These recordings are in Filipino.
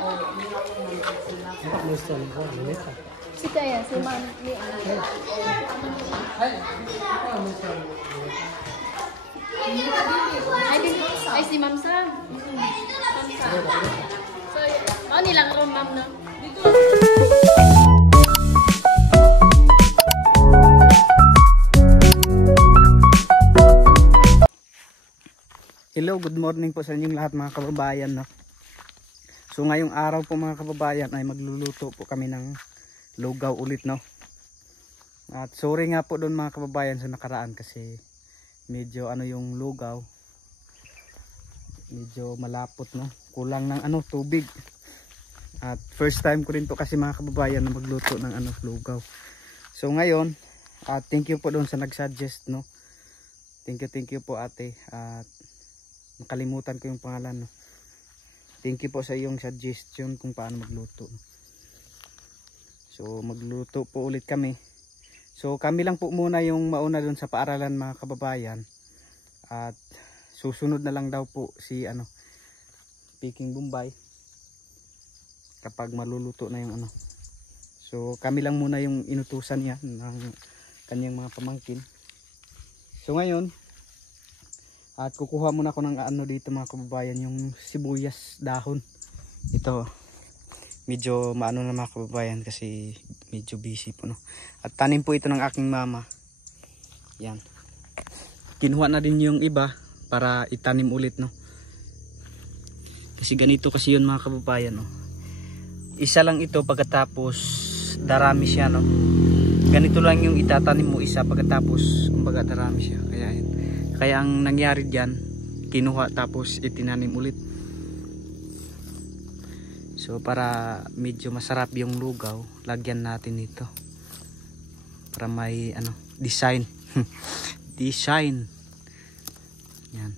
Empat gusto ko, limita. Si Kaya, si Ma'am ni Ana. Ay, si Ma'am Sam. So, nilang room, Ma'am, no? Dito. Hello, good morning po sa inyong lahat mga kababayan, no? So ngayong araw po mga kababayan ay magluluto po kami ng lugaw ulit, no? At sorry nga po doon mga kababayan sa nakaraan kasi medyo yung lugaw medyo malapot, no? Kulang ng tubig. At first time ko rin to kasi mga kababayan na magluto ng lugaw. So ngayon, thank you po doon sa nag-suggest, no? Thank you po ate. At nakalimutan ko yung pangalan, no? Thank you po sa iyong suggestion kung paano magluto. So magluto po ulit kami. So kami lang po muna yung mauna doon sa paaralan mga kababayan. At susunod na lang daw po si Peking Bombay kapag maluluto na yung So kami lang muna yung inutusan niya ng kanyang mga pamangkin. So ngayon at kukuha muna ako ng dito mga kababayan, yung sibuyas dahon. Ito medyo maano na mga kababayan kasi medyo busy po, no? At tanim po ito ng aking mama. Yan. Kinuha na din yung iba para itanim ulit, no? Kasi ganito kasi yun mga kababayan, no? Isa lang ito pagkatapos darami siya, no? Ganito lang yung itatanim mo isa pagkatapos kumbaga darami siya. Kaya ang nangyari diyan, kinuha tapos itinanim ulit. So para medyo masarap yung lugaw, lagyan natin ito. Para may design. Design. Yan.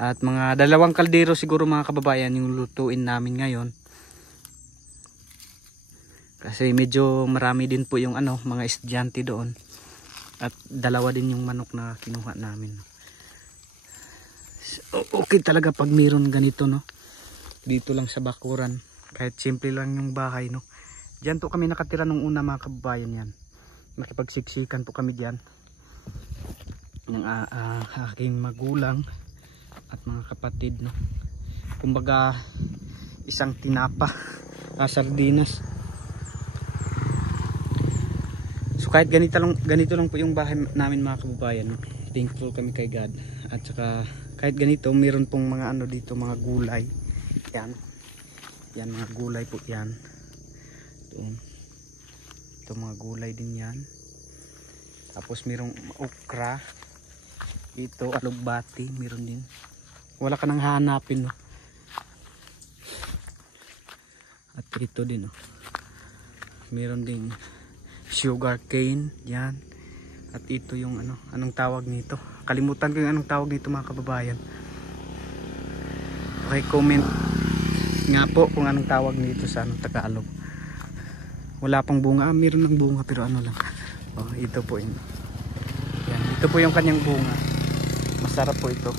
At mga 2 kaldero siguro mga kababayan yung lutuin namin ngayon. Kasi medyo marami din po yung mga estudyante doon. At 2 din yung manok na kinuha namin. So, okay talaga pag mayroon ganito, no? Dito lang sa bakuran. Kahit simple lang yung bahay, no? Diyan po kami nakatira nung una mga kababayan yan. Nakipagsiksikan po kami diyan. Ng aking magulang at mga kapatid, no? Kumbaga isang tinapa, sardinas. So kahit ganito lang po yung bahay namin mga kababayan, no? Thankful kami kay God. At saka kahit ganito, meron pong mga dito, mga gulay. Yan. Yan mga gulay po yan. Ito mga gulay din yan. Tapos merong okra. Ito alugbati, meron din. Wala ka nang hahanapin, no? At ito din, no? Meron din sugar cane, yan. At ito yung anong tawag nito, kalimutan ko yung anong tawag nito mga kababayan. Okay, comment nga po kung anong tawag nito sa Tagalog. Wala pang bunga, meron ng bunga pero lang. Ito po yun. Yan, ito po yung kanyang bunga. Masarap po ito.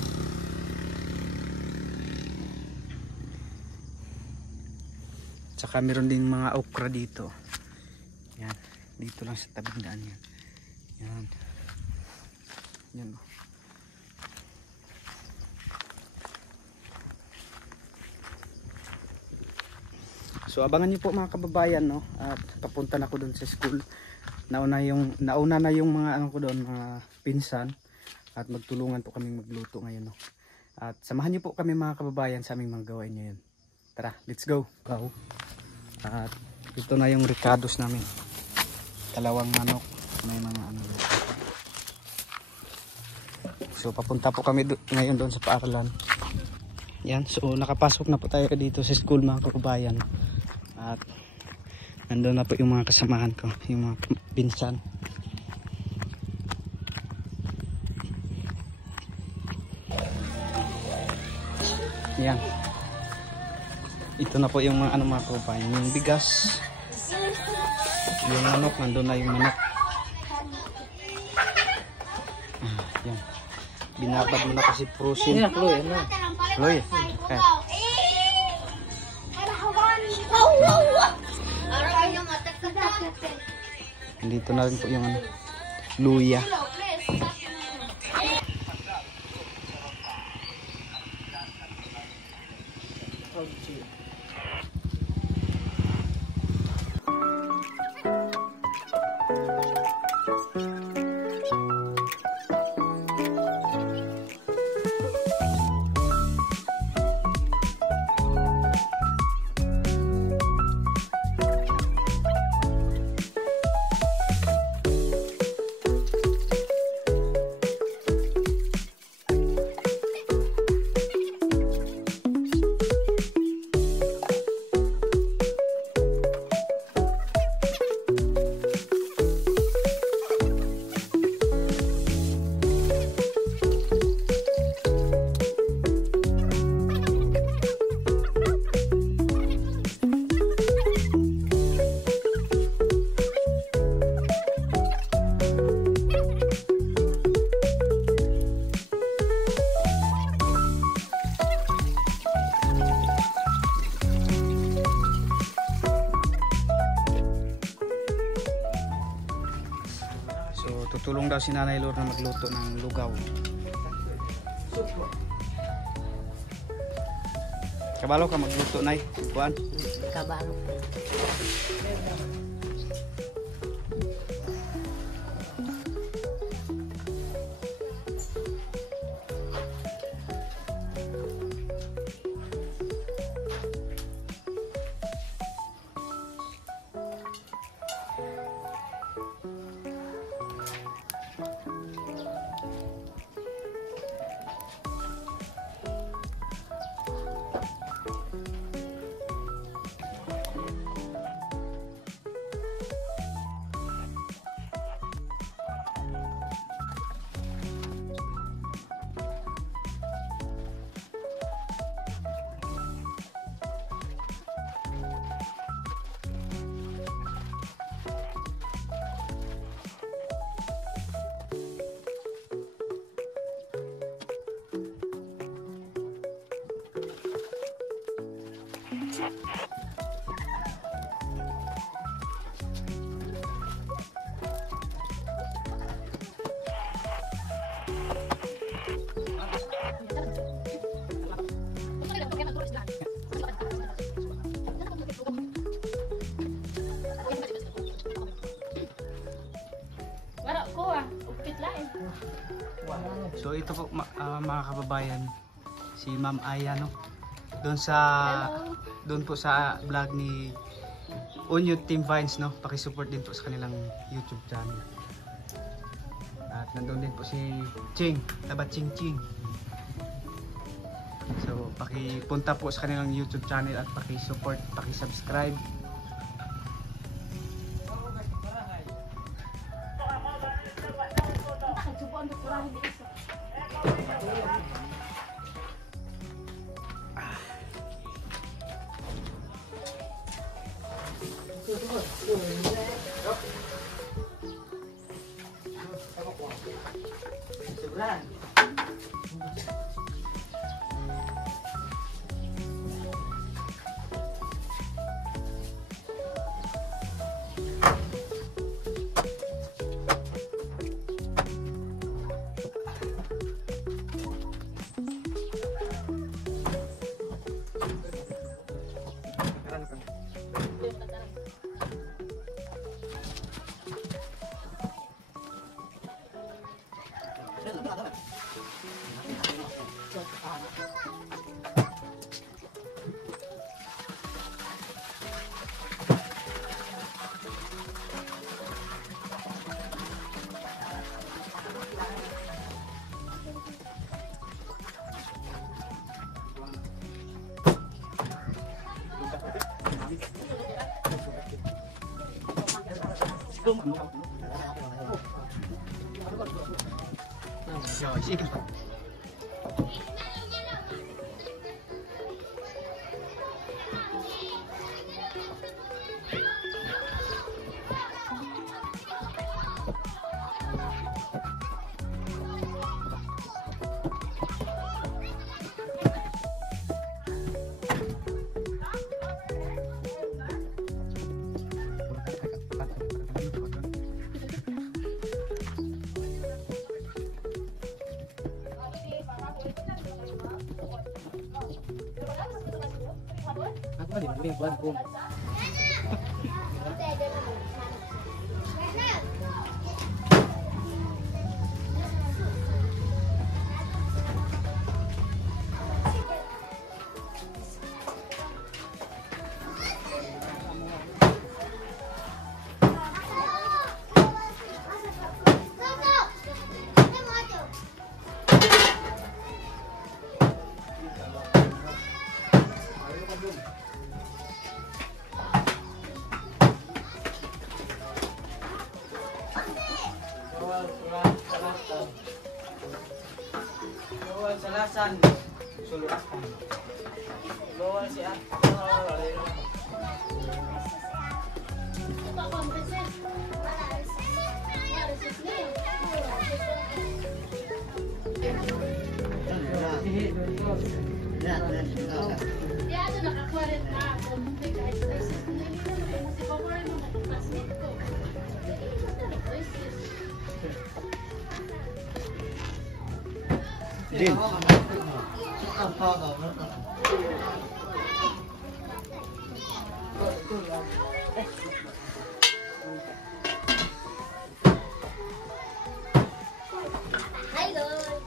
Tsaka meron din mga okra dito. Yan. Dito lang sa tabing daan yan. Yan. Yan. So abangan niyo po mga kababayan, no? At papunta na ako doon sa school. Nauna na yung mga ko doon, mga pinsan. At magtulungan po kami magluto ngayon, no? At samahan niyo po kami mga kababayan sa aming mga gawain ngayon. Tara, let's go. Go. At ito na yung ricados namin. 2 manok, may mga So papunta po kami ngayon doon sa paaralan. Yan, so nakapasok na po tayo dito sa school mga kababayan. At nandun na po yung mga kasamahan ko, yung mga pinsan. Yan. Ito na po yung mga mga kababayan, yung bigas. Yung manok, nandun na yung manok. Yan. Binabad mo na kasi prusin. Chloe. Okay. Dito na rin po yung ano, luya. Tutulong daw si Nanay Lor na magluto ng lugaw. Kabalo ka magluto, Nay? Kuan? Kabalo. Wala ko upit lain. So ito po mga kababayan, si Ma'am Aya, no? Doon po sa vlog ni Onion Team Vines, no? Paki-support din po sa kanilang YouTube channel. At nandoon din po si Ching, Tabat Ching Ching. So paki-punta po sa kanilang YouTube channel at paki-support, paki-subscribe. Ako ba di mo ko. Bawal salasan. Sulurasan. Bawal si Ya, ito nakakulit na ako. Kahit crisis na nila na kasi paparin mo na classmate ko. Crisis. Din. Hi, Lord.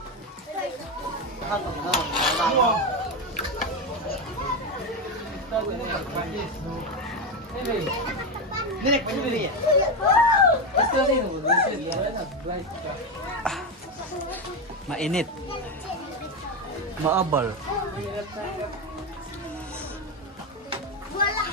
Direk pa dili. Mainit. Maabal. Wala.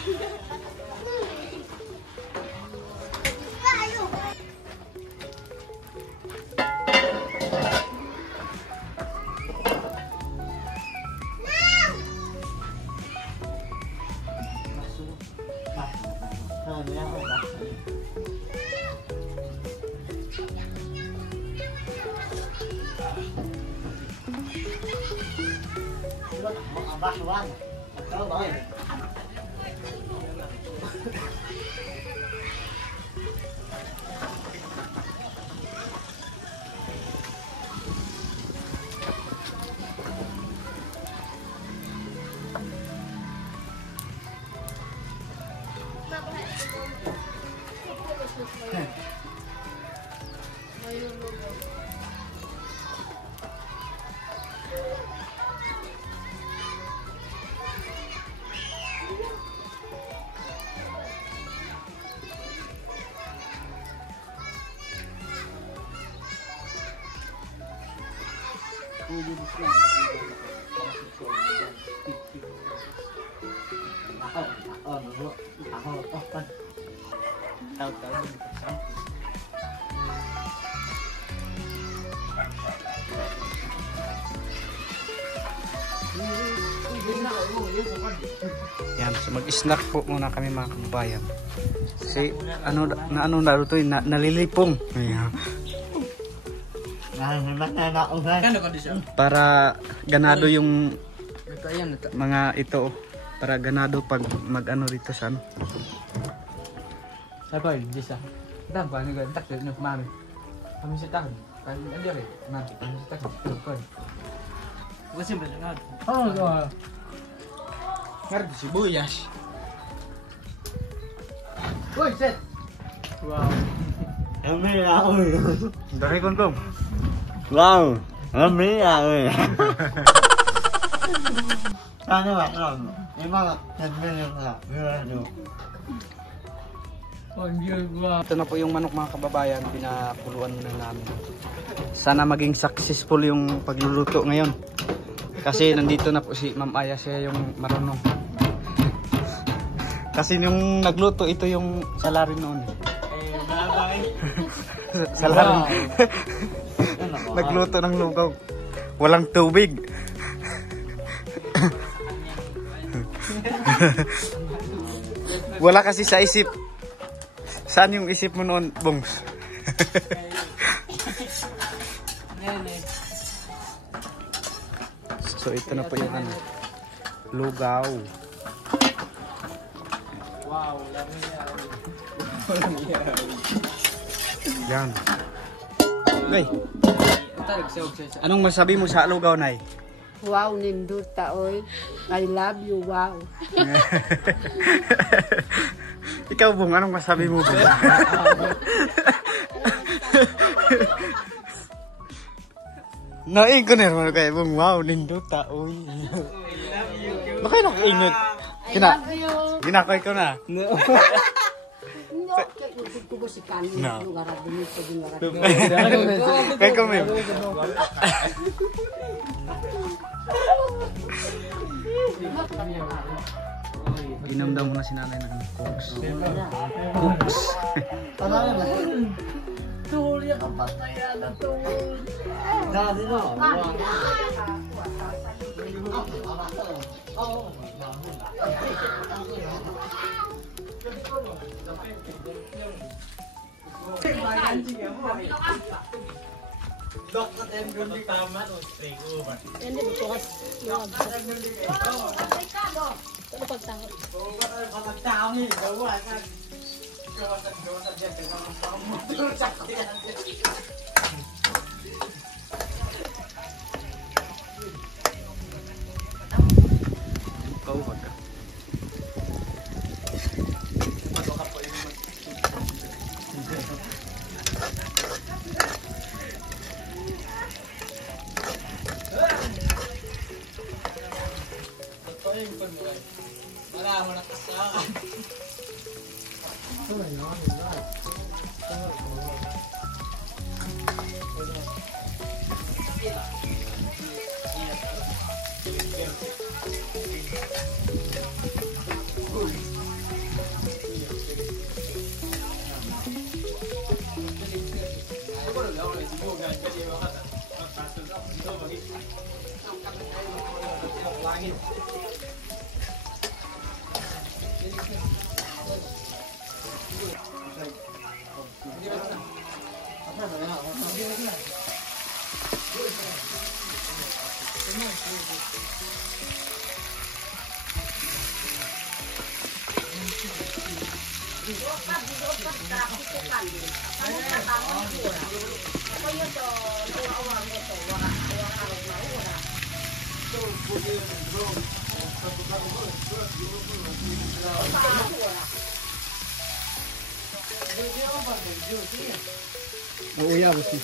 Yan, so mag-snack po muna kami mga kababayan. Kasi ano na ito, nalilipong. Ayan. Para ganado yung mga ito, para ganado pag mag-ano rito sa ano. Sabi, Jisa. Dan pa ni gan tak no mami. Kami sa tahon. Kan dia ke? Nanti kami sa tahon. Kon. Gua sih benar. Oh, gua. Ngerti sibuyas. Woi, set. Wow. Ami ako. Dari kondom. Wow. Ami ako. Ano ba? Ima nagmeno na. Ano? Ito na po yung manok mga kababayan, pinakuluan muna namin. Sana maging successful yung pagluluto ngayon. Kasi nandito na po si Ma'am Aya, siya yung marunong. Kasi nung nagluto, ito yung salary noon. Salary. Nagluto ng lugaw. Walang tubig. Wala kasi sa isip. Saan yung isip mo noon, Bongs? So ito na po yung ano, lugaw. Wow, Yan. Nay, anong masabi mo sa lugaw, Nay? Wow, ninduta, oy. I love you, wow. Ikaw, Bong, anong masabi mo, Bong? Naing ko na naman kayo, Bong. Wow, ninduta, uy. Baka yun ako ingat. I love you. Ginakoy ko na. No, kaya ko si kanin. No. Lugar dito, lugar Kaya ko, Mim. Inom daw muna si nanay ng cokes. Cokes. Tuloy ka pataya na tuloy. Dati no. Hindi, bukas. Ano pagtawag? Ikaw, wag ka. Uuya, gusto.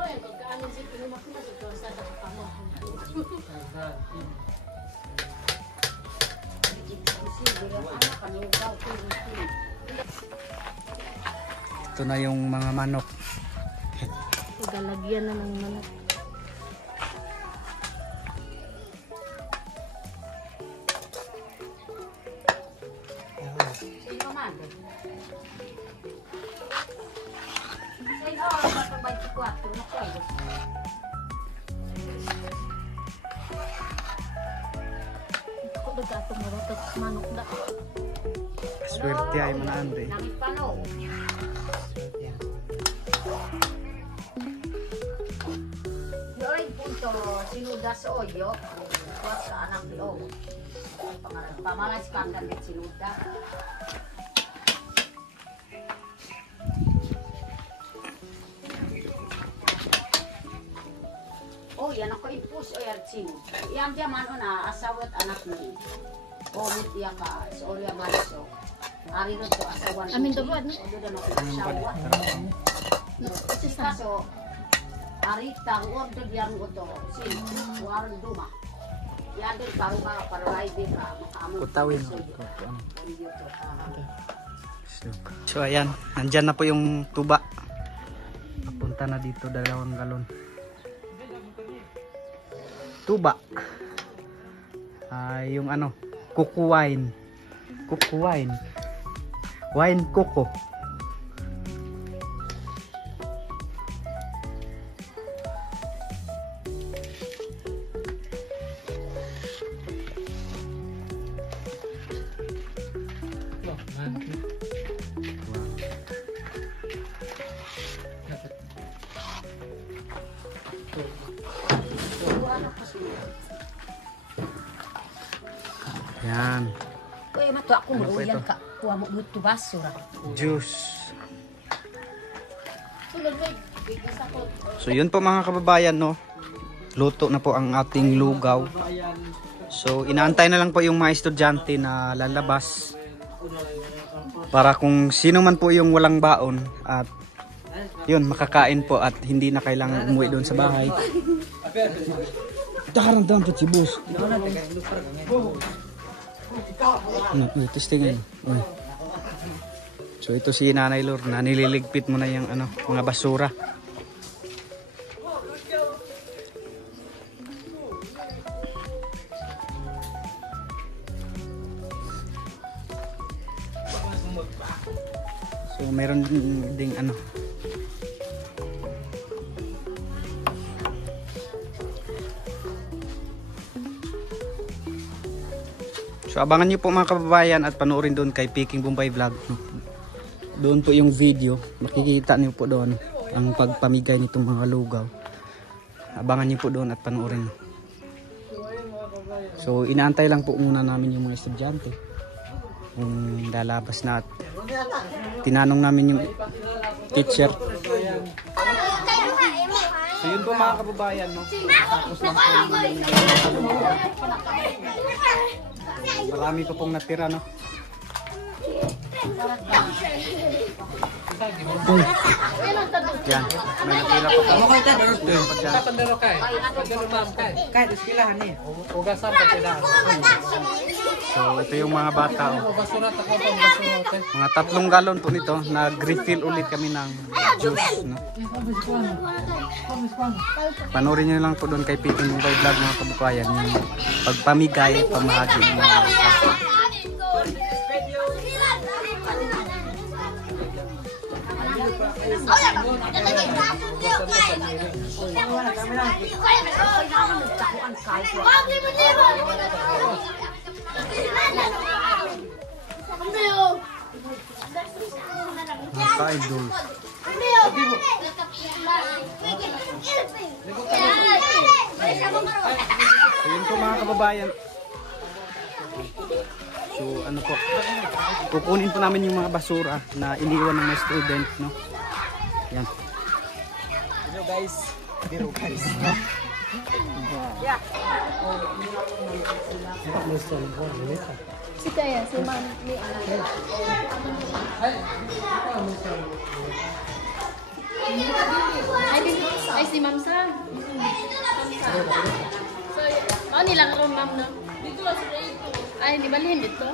Hoy, pagkaan si pinumak na sa dosa sa kapamo. Ito na yung mga manok. Galagyan na ng manok. Sino man? Sino ang 24? Nakuha. Ako ba itong marotot manok na? Swerte ay manande. Nangit pa no. Yoy, punto. Sinuda sa oyo. Kuwat sa anak lo. Pamalas kang gandit sinuda. Oh, yan ako impus o yarchin. Yan diyaman o na asawat anak ni. Oh, mutya ka. So, orya maliso. Ari rin to asawan. Amin to buwan, no? O, doon ako asawa. Kasi kaso, ari tang order yan ko to. Si, warang duma. Yan din, baru ka, para live ka. Makaamot. Kutawin. So, yun to. So ayan, nandyan na po yung tuba. Papunta na dito 2 galon. tuba. Yung ano, kuku wine. Kuku wine. Wine kuko. Yan, Kuya, mato ako Ano po mo ito? yan ka. Kuha mo buto basura. juice. Sunod mo, bigas ako. So yun po mga kababayan, no. Luto na po ang ating lugaw. So inaantay na lang po yung mga estudyante na lalabas. Para kung sino man po yung walang baon at yun, makakain po at hindi na kailangan umuwi doon sa bahay. Takarandam po si boss. Testingin. So ito si Nanay Lor na nililigpit mo na yung ano, mga basura. So meron ding ano. So abangan niyo po mga kababayan at panoorin doon kay Peking Bombay Vlog. Doon po yung video, makikita niyo po doon ang pagpamigay nitong mga lugaw. Abangan niyo po doon at panoorin. So inaantay lang po muna namin yung mga estudyante. Kung lalabas na at tinanong namin yung teacher. So yun po mga kababayan, no? Tapos lang po yung marami pa pong natira, no? Yan, may natira pa po. Doon pa dyan. Pandero kay. Pandero ma'am kay. Kahit iskilahan ni. Ugasan pa sila. So ito yung mga bata, oh. Basura ta ko pang basura. Mga 3 galon po nito. Nag-refill ulit kami ng juice, no? Panoorin nyo lang po doon kay Peking Bombay Vlog mga kabukayan yung pagpamigay at pamahagi ng mga ka-idol. So yun po mga kababayan. So ano po, kukunin po namin yung mga basura na iniwan ng mga student, no? Yan. Hello guys. Hello guys. Si Kaya, si Man, ni Ana. Ay, si Ma'am Sa. So, nilang ron, Ma'am, no? Dito, ay, di ba lihin dito?